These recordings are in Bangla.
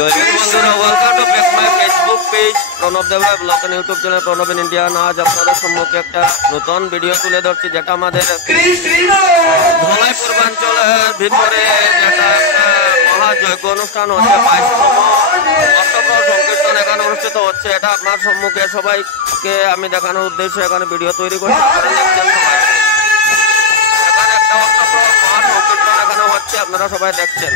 জয় হিন্দ বন্ধুরা, welcome to back my Facebook page Pranab Debroy blog and YouTube channel Pranab in India. আজ আপনাদের সম্মুখে একটা নতুন ভিডিও তুলে ধরছি, যেটা আমাদের ধলাই পূর্বাঞ্চলের ভিতরে যেটা একটা মহাযজ্ঞ অনুষ্ঠান হচ্ছে, 22তম অষ্টপ্রহর সংকীর্তন এখানে অনুষ্ঠিত হচ্ছে। এটা আপনার সম্মুখে সবাইকে আমি দেখানোর উদ্দেশ্যে এখানে ভিডিও তৈরি করছি। আপনারা দেখছেন সবাই, এখানে একটা অষ্টপ্রহর মহা সংকীর্তন এখানে হচ্ছে, আপনারা সবাই দেখছেন।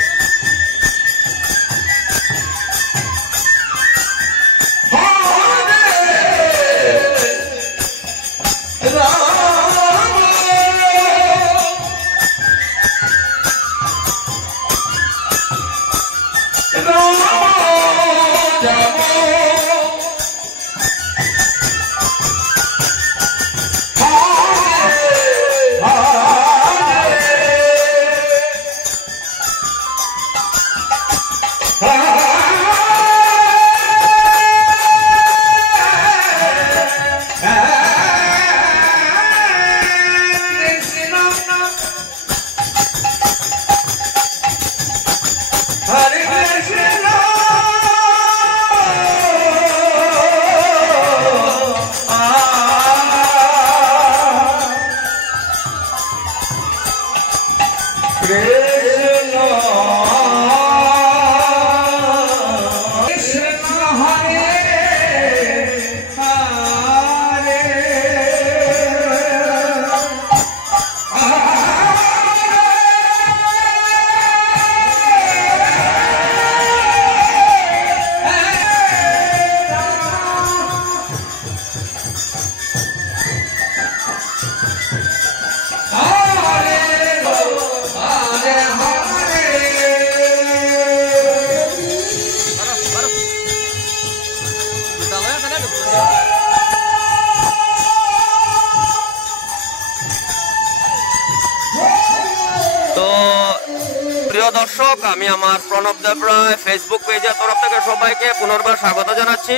প্রিয় দর্শক, আমি আমার প্রণব দেবরায় ফেসবুক পেজের তরফ থেকে সবাইকে পুনর্বার স্বাগত জানাচ্ছি।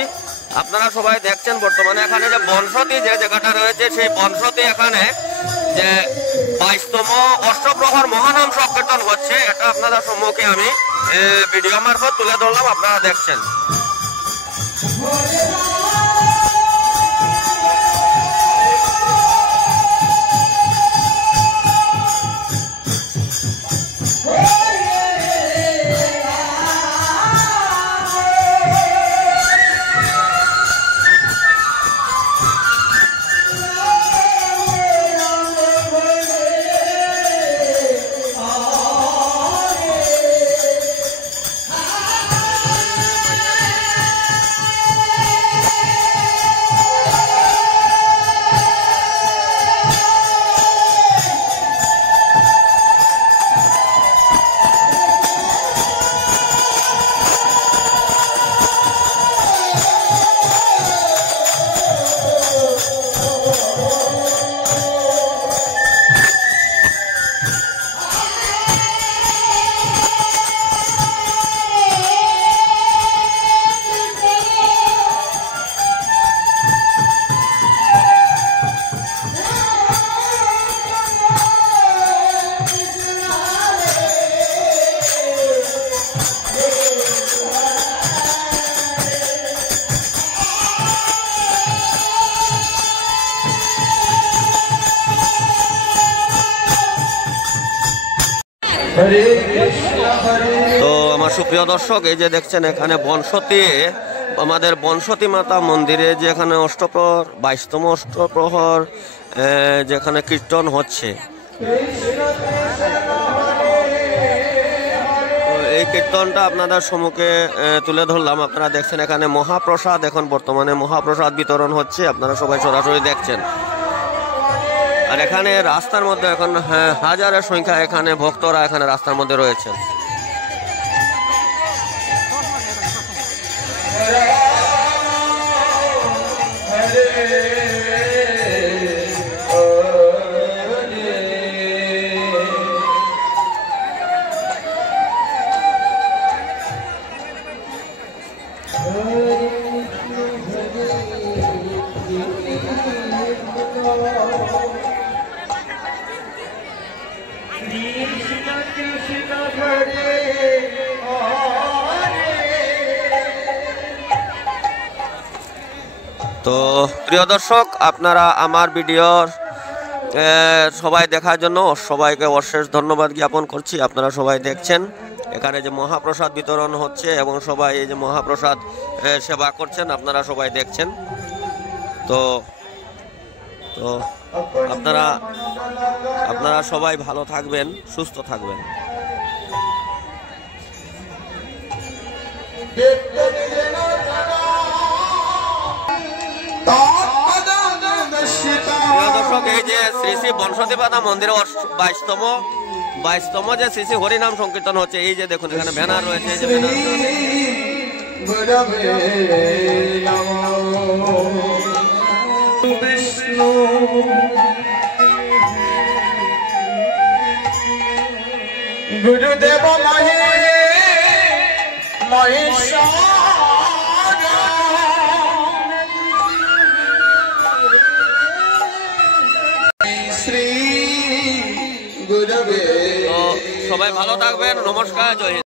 আপনারা সবাই দেখছেন বর্তমানে এখানে যে বনসতী যে জায়গাটা রয়েছে, সেই বনসতী এখানে যে 22তম অষ্টপ্রহর মহানাম সংকীর্তন হচ্ছে, এটা আপনারা সম্মুখে আমি ভিডিও মারফত তুলে ধরলাম, আপনারা দেখছেন। তো আমার সুপ্রিয় দর্শক, এই যে দেখছেন এখানে বনসতী, আমাদের বনসতী মাতা মন্দিরে যে এখানে অষ্টপ্রহর 22তম অষ্টপ্রহর যেখানে কীর্তন হচ্ছে, এই কীর্তনটা আপনাদের সম্মুখে তুলে ধরলাম। আপনারা দেখছেন এখানে মহাপ্রসাদ, এখন বর্তমানে মহাপ্রসাদ বিতরণ হচ্ছে, আপনারা সবাই সরাসরি দেখছেন। আর এখানে রাস্তার মধ্যে এখন হাজারের সংখ্যা এখানে ভক্তরা এখানে রাস্তার মধ্যে রয়েছেন। Krishna Krishna Hare Hare তো প্রিয় দর্শক, আপনারা আমার ভিডিওর সবাই দেখার জন্য সবাইকে অশেষ ধন্যবাদ জ্ঞাপন করছি। আপনারা সবাই দেখছেন, এখানে যে মহাপ্রসাদ বিতরণ হচ্ছে এবং সবাই এই যে মহাপ্রসাদ সেবা করছেন, আপনারা সবাই দেখছেন। তো তো আপনারা সবাই ভালো থাকবেন, সুস্থ থাকবেন। দর্শক, এই যে শ্রী শ্রী বংশদেবতা মন্দিরে 22তম যে শ্রী শ্রী হরিনাম সংকীর্তন হচ্ছে, এই যে দেখুন এখানে ব্যানার রয়েছে, এই যে বিষ্ণু গুরুদেব মহেশ্বর শ্রী গুরুদেব। সবাই ভালো থাকবেন। নমস্কার, জয় হিন্দ।